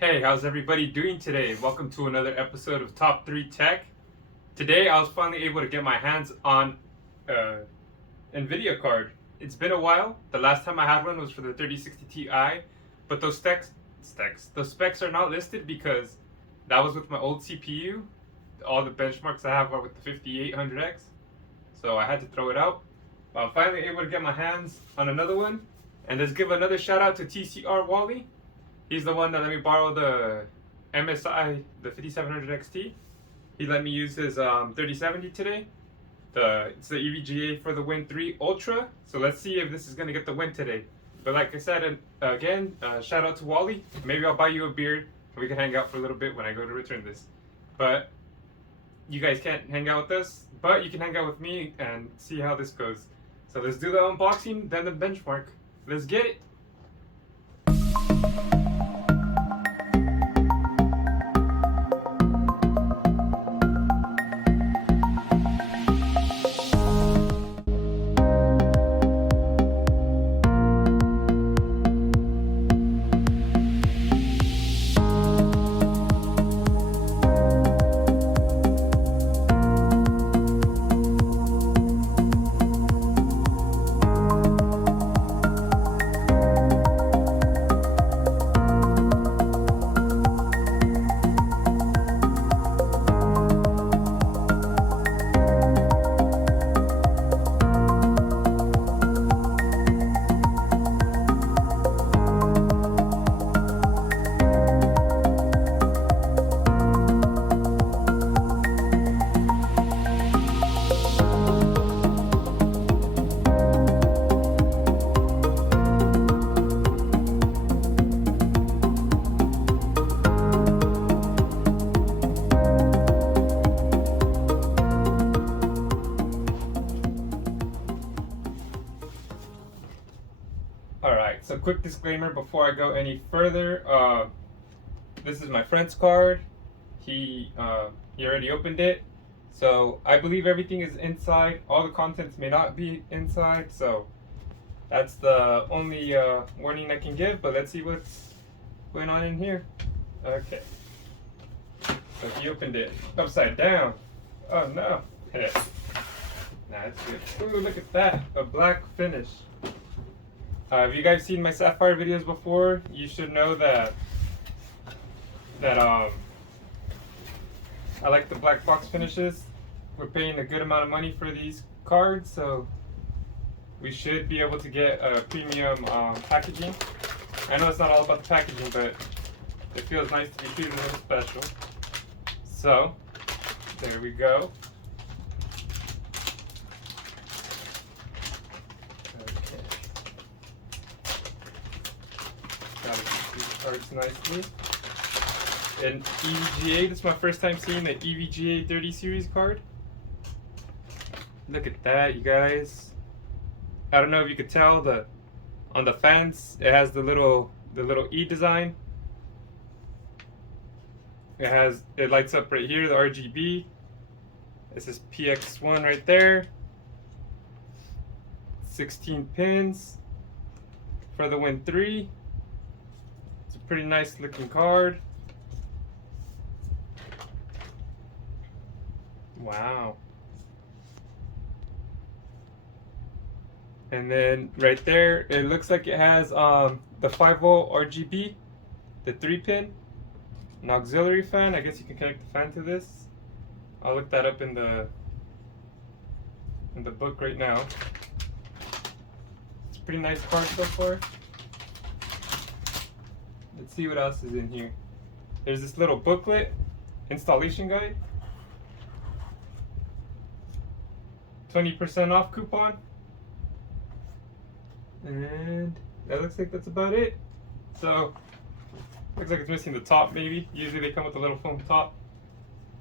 Hey, how's everybody doing today? Welcome to another episode of Top3Tech. Today I was finally able to get my hands on an NVIDIA card. It's been a while. The last time I had one was for the 3060 Ti, but those specs are not listed because that was with my old CPU. All the benchmarks I have are with the 5800X, so I had to throw it out. But I'm finally able to get my hands on another one, and let's give another shout out to TCR Wally. He's the one that let me borrow the MSI, the 5700 XT. He let me use his 3070 today. It's the EVGA for the Win 3 Ultra. So let's see if this is gonna get the win today. But like I said, again, shout out to Wally. Maybe I'll buy you a beer and we can hang out for a little bit when I go to return this. But you guys can't hang out with us, but you can hang out with me and see how this goes. So let's do the unboxing, then the benchmark. Let's get it. Alright, so quick disclaimer before I go any further. This is my friend's card. He already opened it. So I believe everything is inside. All the contents may not be inside, so that's the only warning I can give, but let's see what's going on in here. Okay. So he opened it upside down. Oh no. Nah, it's good. Ooh, look at that. A black finish. Have you guys seen my Sapphire videos before? You should know that I like the black box finishes. We're paying a good amount of money for these cards, so we should be able to get a premium packaging. I know it's not all about the packaging, but it feels nice to be treated a little special. So, there we go. Cards nicely. An EVGA, this is my first time seeing the EVGA 30 series card. Look at that, you guys. I don't know if you could tell, on the fans it has the little E design. It lights up right here, the RGB. This is PX1 right there. 16 pins for the Win 3. Pretty nice looking card. Wow. And then right there, it looks like it has the 5-volt RGB, the 3-pin, an auxiliary fan. I guess you can connect the fan to this. I'll look that up in the book right now. It's a pretty nice card so far. Let's see what else is in here. There's this little booklet, installation guide, 20% off coupon, and that looks like that's about it. So, looks like it's missing the top maybe. Usually they come with a little foam top.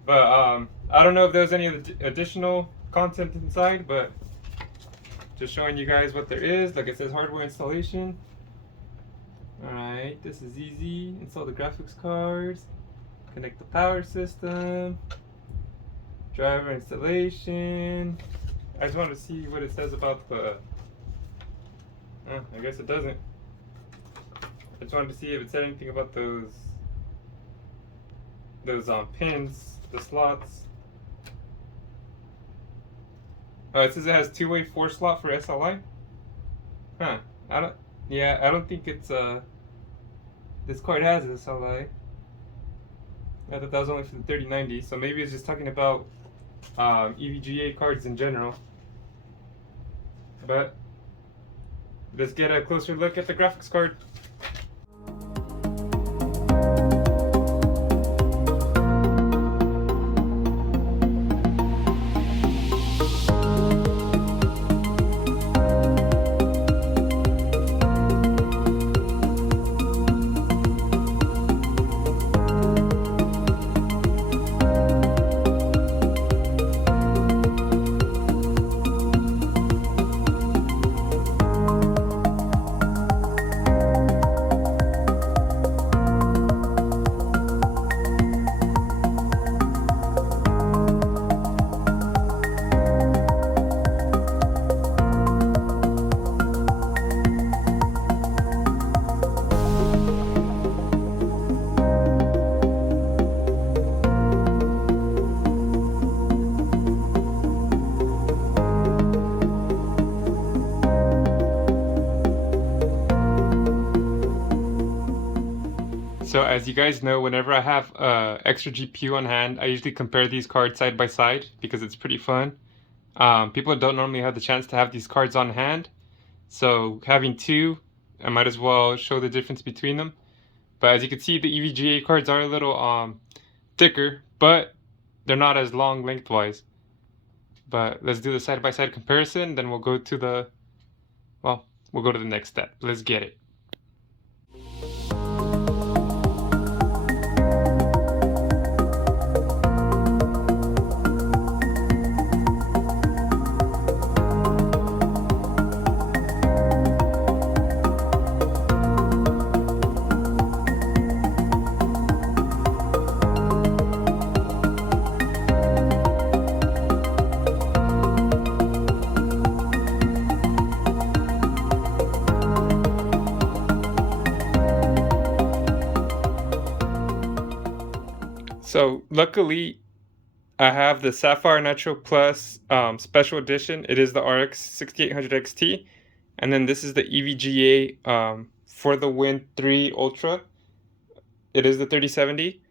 But I don't know if there's any additional content inside, but just showing you guys what there is. Like it says hardware installation. Alright, this is easy. Install the graphics cards, connect the power system, driver installation. I just wanted to see what it says about the... I guess it doesn't. I just wanted to see if it said anything about those those pins, the slots. Oh, it says it has two-way 4 slot for SLI. Huh. I don't. Yeah, I don't think it's this card has SLI. I thought that was only for the 3090, so maybe it's just talking about EVGA cards in general. But let's get a closer look at the graphics card. So as you guys know, whenever I have extra GPU on hand, I usually compare these cards side by side because it's pretty fun. People don't normally have the chance to have these cards on hand, so having two, I might as well show the difference between them. But as you can see, the EVGA cards are a little thicker, but they're not as long lengthwise. But let's do the side by side comparison, then we'll go to the, well, we'll go to the next step. Let's get it. So luckily, I have the Sapphire Nitro Plus Special Edition. It is the RX 6800 XT, and then this is the EVGA For the Win 3 Ultra. It is the 3070.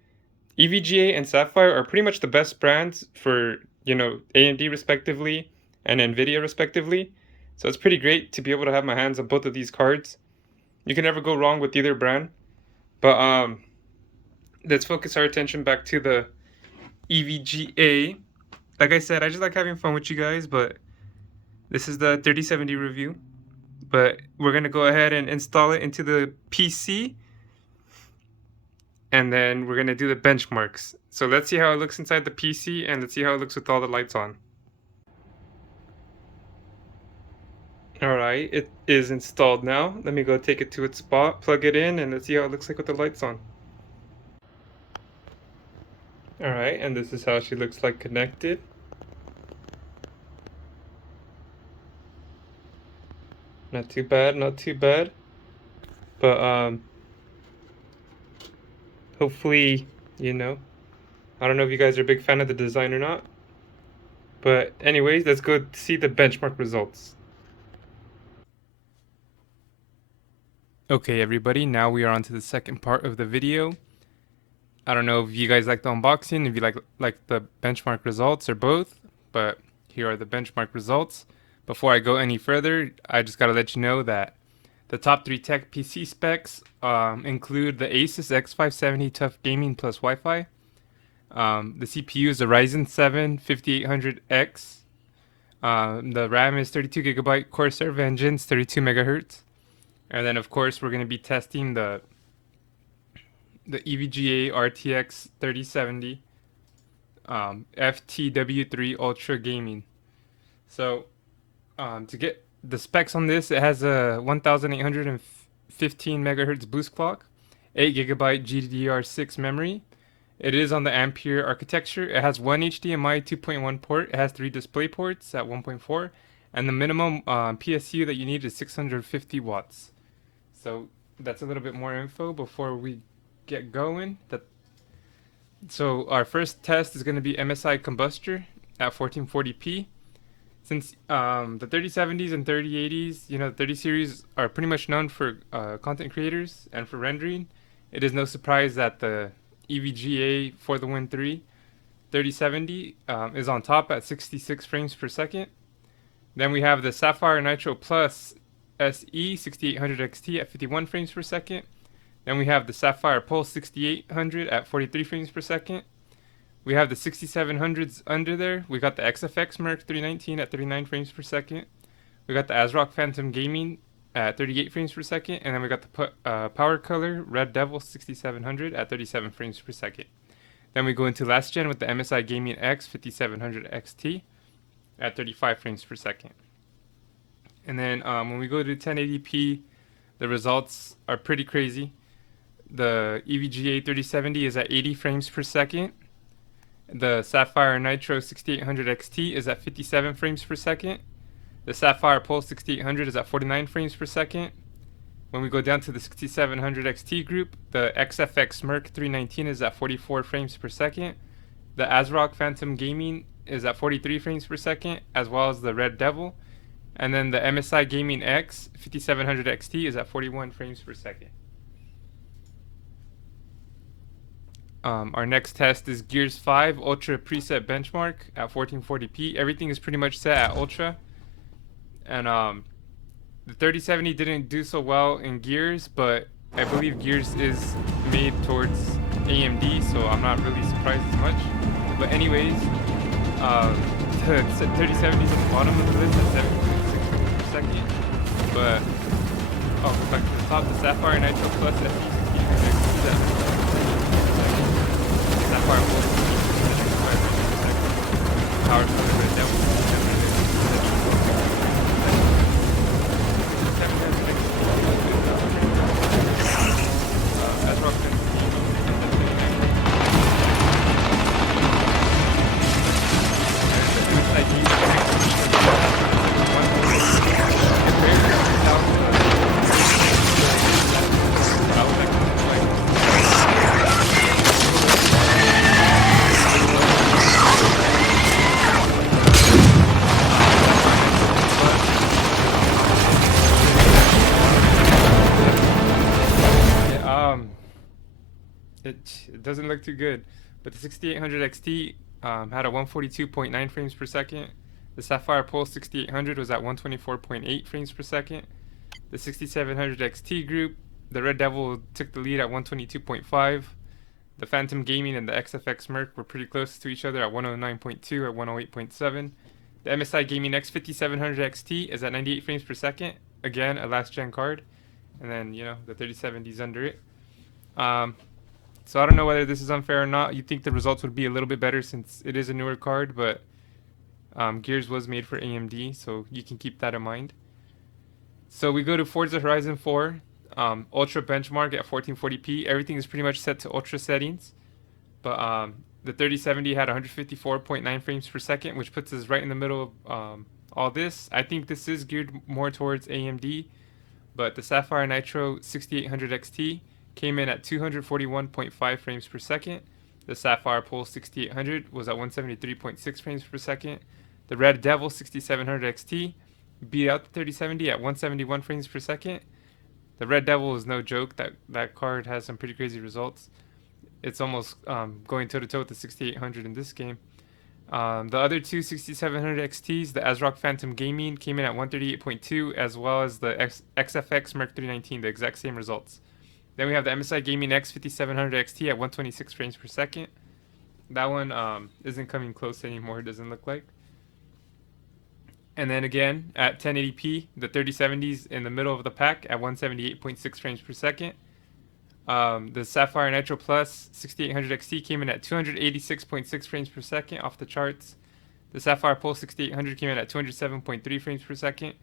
EVGA and Sapphire are pretty much the best brands for, you know, AMD respectively and Nvidia respectively. So it's pretty great to be able to have my hands on both of these cards. You can never go wrong with either brand. But let's focus our attention back to the EVGA. Like I said, I just like having fun with you guys, but this is the 3070 review. But we're going to go ahead and install it into the PC, and then we're going to do the benchmarks. So let's see how it looks inside the PC, and let's see how it looks with all the lights on. Alright, it is installed now. Let me go take it to its spot, plug it in, and let's see how it looks like with the lights on. Alright, and this is how she looks like connected. Not too bad, not too bad. But hopefully, you know, I don't know if you guys are a big fan of the design or not. But anyways, let's go see the benchmark results. Okay everybody, now we are on to the second part of the video. I don't know if you guys like the unboxing, if you like the benchmark results or both, but here are the benchmark results. Before I go any further, I just gotta let you know that the Top3Tech PC specs include the Asus X570 Tough Gaming plus Wi-Fi. The CPU is a Ryzen 7 5800X. The RAM is 32GB Corsair Vengeance 32 MHz. And then of course we're going to be testing the EVGA RTX 3070 FTW3 Ultra Gaming. So to get the specs on this, it has a 1815 MHz boost clock, 8GB GDDR6 memory. It is on the Ampere architecture. It has one HDMI 2.1 port. It has 3 display ports at 1.4, and the minimum PSU that you need is 650 watts. So that's a little bit more info before we get going. So our first test is going to be MSI Combustor at 1440p. Since the 3070s and 3080s, the 30 series are pretty much known for content creators and for rendering, it is no surprise that the EVGA for the Win 3 3070 is on top at 66 frames per second. Then we have the Sapphire Nitro Plus SE 6800 XT at 51 frames per second. Then we have the Sapphire Pulse 6800 at 43 frames per second. We have the 6700s under there. We got the XFX Merc 319 at 39 frames per second. We got the ASRock Phantom Gaming at 38 frames per second. And then we got the Power Color Red Devil 6700 at 37 frames per second. Then we go into last gen with the MSI Gaming X 5700 XT at 35 frames per second. And then when we go to 1080p, the results are pretty crazy. The EVGA 3070 is at 80 frames per second. The Sapphire Nitro 6800 XT is at 57 frames per second. The Sapphire Pulse 6800 is at 49 frames per second. When we go down to the 6700 XT group, the XFX Merc 319 is at 44 frames per second. The ASRock Phantom Gaming is at 43 frames per second, as well as the Red Devil. And then the MSI Gaming X 5700 XT is at 41 frames per second. Our next test is Gears 5 Ultra Preset Benchmark at 1440p. Everything is pretty much set at Ultra. And the 3070 didn't do so well in Gears, but I believe Gears is made towards AMD, so I'm not really surprised as much. But anyways, the 3070 is at the bottom of the list at 7.6 frames per second. But, back to the top, the Sapphire Nitro Plus SE 1600 is at Sapphire Pulse 65 frames per second. Power Color Red Devil 700 ASRock Phantom it doesn't look too good, but the 6800 XT had a 142.9 frames per second. The Sapphire Pulse 6800 was at 124.8 frames per second. The 6700 XT group, the Red Devil took the lead at 122.5. The Phantom Gaming and the XFX Merc were pretty close to each other at 109.2 or 108.7. The MSI Gaming X 5700 XT is at 98 frames per second. Again, a last gen card. And then, the 3070 is under it. So I don't know whether this is unfair or not. You'd think the results would be a little bit better since it is a newer card, but Gears was made for AMD, so you can keep that in mind. So we go to Forza Horizon 4, Ultra Benchmark at 1440p. Everything is pretty much set to Ultra settings, but the 3070 had 154.9 frames per second, which puts us right in the middle of all this. I think this is geared more towards AMD, but the Sapphire Nitro 6800 XT came in at 241.5 frames per second. The Sapphire Pulse 6800 was at 173.6 frames per second. The Red Devil 6700 XT beat out the 3070 at 171 frames per second. The Red Devil is no joke. That card has some pretty crazy results. It's almost going toe-to-toe with the 6800 in this game. The other two 6700 XTs, the ASRock Phantom Gaming, came in at 138.2, as well as the XFX Merc 319, the exact same results. Then we have the MSI Gaming X 5700 XT at 126 frames per second. That one isn't coming close anymore, it doesn't look like. And then again, at 1080p, the 3070s in the middle of the pack at 178.6 frames per second. The Sapphire Nitro Plus 6800 XT came in at 286.6 frames per second, off the charts. The Sapphire Pulse 6800 came in at 207.3 frames per second.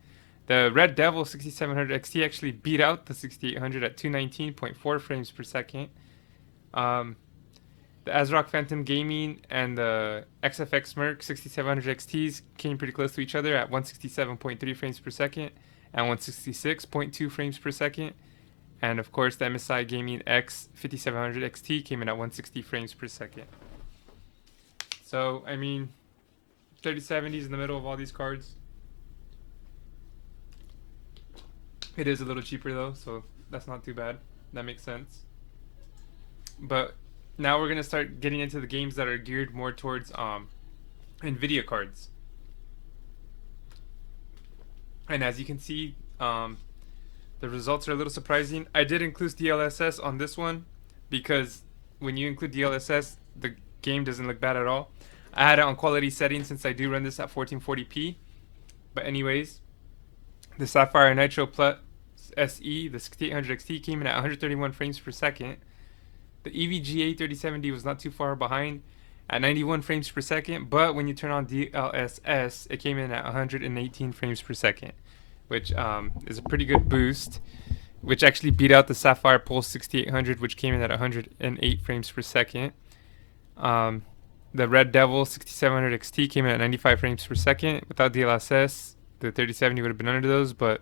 The Red Devil 6700 XT actually beat out the 6800 at 219.4 frames per second. The ASRock Phantom Gaming and the XFX Merc 6700 XTs came pretty close to each other at 167.3 frames per second and 166.2 frames per second. And of course, the MSI Gaming X 5700 XT came in at 160 frames per second. So, I mean, 3070 is in the middle of all these cards. It is a little cheaper though, so that's not too bad. That makes sense. But now we're gonna start getting into the games that are geared more towards NVIDIA cards. And as you can see, the results are a little surprising. I did include DLSS on this one because when you include DLSS, the game doesn't look bad at all. I had it on quality settings since I do run this at 1440p. But anyways, the Sapphire Nitro Plus SE, the 6800 XT, came in at 131 frames per second. The EVGA 3070 was not too far behind at 91 frames per second, but when you turn on DLSS, it came in at 118 frames per second, which is a pretty good boost, which actually beat out the Sapphire Pulse 6800, which came in at 108 frames per second. The Red Devil 6700 XT came in at 95 frames per second. Without DLSS, the 3070 would have been under those, but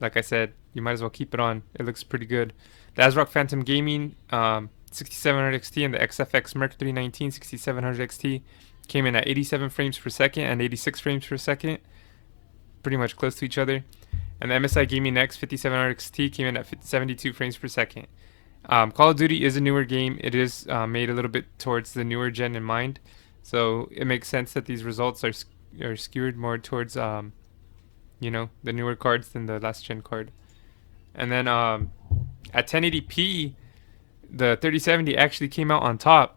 like I said, you might as well keep it on. It looks pretty good. The ASRock Phantom Gaming 6700 XT and the XFX Merc 319 6700 XT came in at 87 frames per second and 86 frames per second, pretty much close to each other. And the MSI Gaming X 5700 XT came in at 72 frames per second. Call of Duty is a newer game. It is made a little bit towards the newer gen in mind, so it makes sense that these results are skewed more towards you know, the newer cards than the last gen card. And then at 1080p, the 3070 actually came out on top.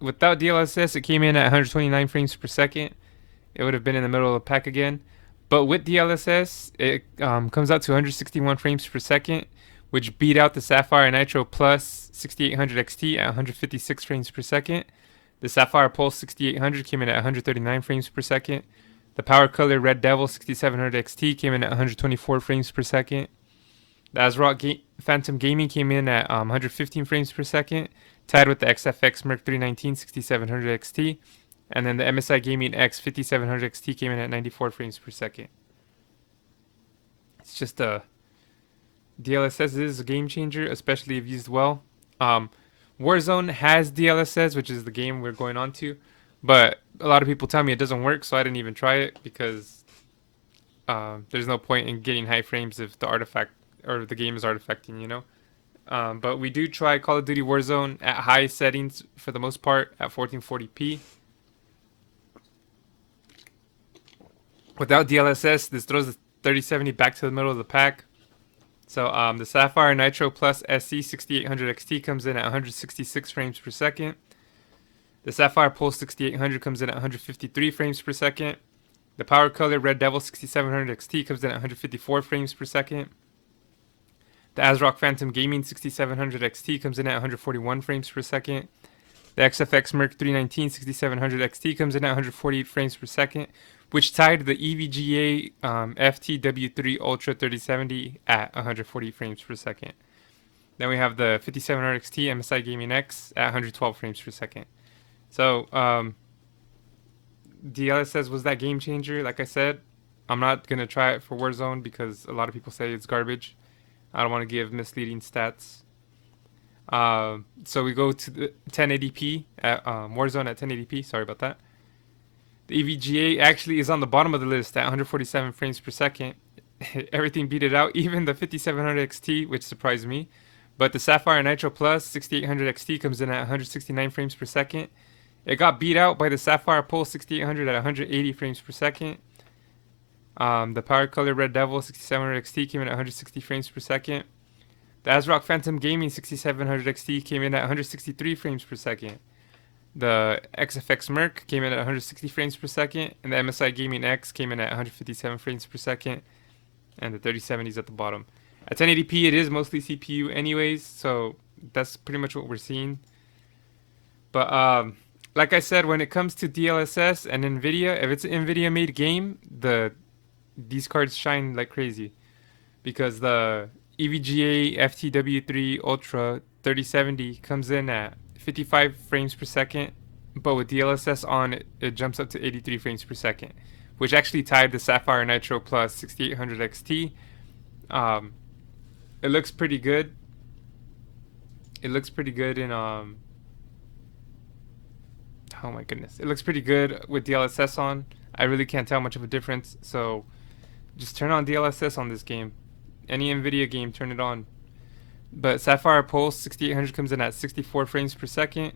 Without DLSS, it came in at 129 frames per second. It would have been in the middle of the pack again. But with DLSS, it comes out to 161 frames per second, which beat out the Sapphire Nitro Plus 6800 XT at 156 frames per second. The Sapphire Pulse 6800 came in at 139 frames per second. The Power Color Red Devil 6700 XT came in at 124 frames per second. The ASRock Phantom Gaming came in at 115 frames per second, tied with the XFX Merc 319 6700 XT. And then the MSI Gaming X 5700 XT came in at 94 frames per second. It's just DLSS is a game changer, especially if used well. Warzone has DLSS, which is the game we're going on to, but a lot of people tell me it doesn't work, so I didn't even try it because there's no point in getting high frames if the artifact or the game is artifacting, you know. But we do try Call of Duty Warzone at high settings for the most part at 1440p. Without DLSS, this throws the 3070 back to the middle of the pack. So the Sapphire Nitro Plus SE 6800 XT comes in at 166 frames per second. The Sapphire Pulse 6800 comes in at 153 frames per second. The Power Color Red Devil 6700 XT comes in at 154 frames per second. The ASRock Phantom Gaming 6700 XT comes in at 141 frames per second. The XFX Merc 319 6700 XT comes in at 148 frames per second, which tied the EVGA FTW3 Ultra 3070 at 140 frames per second. Then we have the 5700 XT MSI Gaming X at 112 frames per second. So DLSS was that game changer. Like I said, I'm not going to try it for Warzone because a lot of people say it's garbage. I don't want to give misleading stats. So we go to the 1080p at Warzone at 1080p. Sorry about that. The EVGA actually is on the bottom of the list at 147 frames per second. Everything beat it out, even the 5700 XT, which surprised me. But the Sapphire Nitro Plus 6800 XT comes in at 169 frames per second. It got beat out by the Sapphire Pulse 6800 at 180 frames per second. The Power Color Red Devil 6700 XT came in at 160 frames per second. The ASRock Phantom Gaming 6700 XT came in at 163 frames per second. The XFX Merc came in at 160 frames per second, and the MSI Gaming X came in at 157 frames per second, and the 3070 is at the bottom. At 1080p, it is mostly CPU anyways, so that's pretty much what we're seeing. But like I said, when it comes to DLSS and NVIDIA, if it's an NVIDIA-made game, these cards shine like crazy, because the EVGA FTW3 Ultra 3070 comes in at 55 frames per second, but with DLSS on, it jumps up to 83 frames per second, which actually tied the Sapphire Nitro Plus 6800 XT. it looks pretty good. It looks pretty good in oh my goodness, it looks pretty good with DLSS on. I really can't tell much of a difference, so just turn on DLSS on this game. Any NVIDIA game, turn it on. But Sapphire Pulse 6800 comes in at 64 frames per second.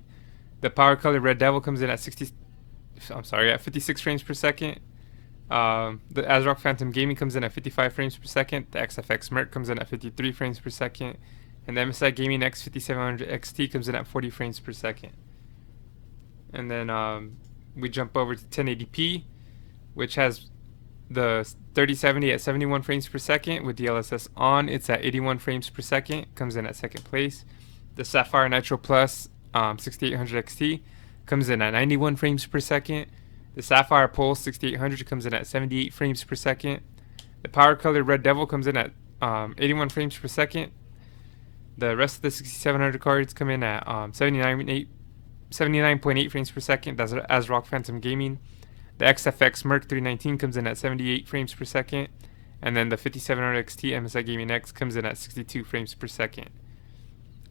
The Power Color Red Devil comes in at 56 frames per second. The ASRock Phantom Gaming comes in at 55 frames per second. The XFX Merc comes in at 53 frames per second. And the MSI Gaming X 5700 XT comes in at 40 frames per second. And then we jump over to 1080p, which has the 3070 at 71 frames per second with DLSS on. It's at 81 frames per second, comes in at second place. The Sapphire Nitro Plus 6800 XT comes in at 91 frames per second. The Sapphire Pulse 6800 comes in at 78 frames per second. The Power Color Red Devil comes in at 81 frames per second. The rest of the 6700 cards come in at 79.8 frames per second. That's ASRock Phantom Gaming. The XFX Merc 319 comes in at 78 frames per second. And then the 5700 XT MSI Gaming X comes in at 62 frames per second.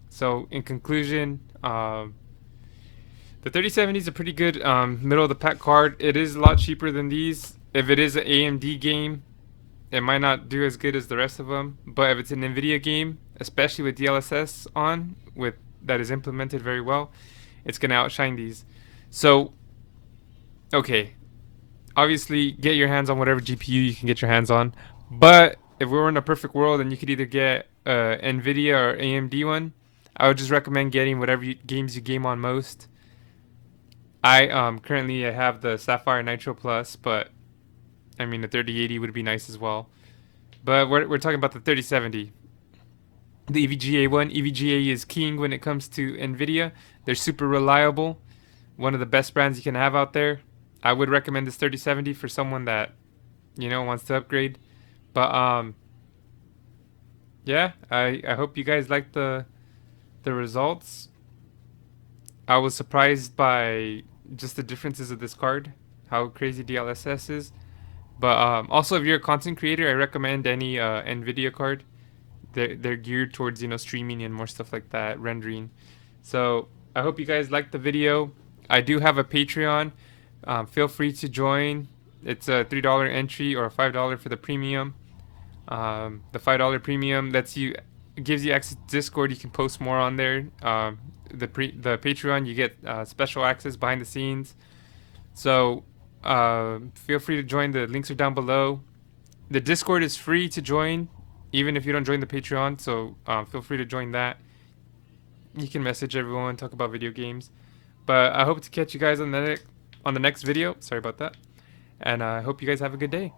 So in conclusion, the 3070 is a pretty good middle of the pack card. It is a lot cheaper than these. If it is an AMD game, it might not do as good as the rest of them. But if it's an NVIDIA game, especially with DLSS on, with that is implemented very well, it's gonna outshine these. So, okay, obviously get your hands on whatever GPU you can get your hands on. But if we were in a perfect world and you could either get NVIDIA or AMD one, I would just recommend getting whatever games you game on most. I currently have the Sapphire Nitro Plus, but I mean the 3080 would be nice as well. But we're talking about the 3070. The EVGA one. EVGA is king when it comes to NVIDIA. They're super reliable. One of the best brands you can have out there. I would recommend this 3070 for someone that, wants to upgrade. But yeah, I hope you guys liked the results. I was surprised by just the differences of this card, how crazy DLSS is. But also, if you're a content creator, I recommend any NVIDIA card. They're geared towards streaming and more stuff like that, rendering. So I hope you guys liked the video. I do have a Patreon. Feel free to join. It's a $3 entry or a $5 for the premium. The $5 premium gives you access to Discord. You can post more on there. The Patreon, you get special access behind the scenes. So feel free to join. The links are down below. The Discord is free to join, even if you don't join the Patreon. So feel free to join that. You can message everyone, talk about video games. But I hope to catch you guys on the next video. Sorry about that. And I hope you guys have a good day.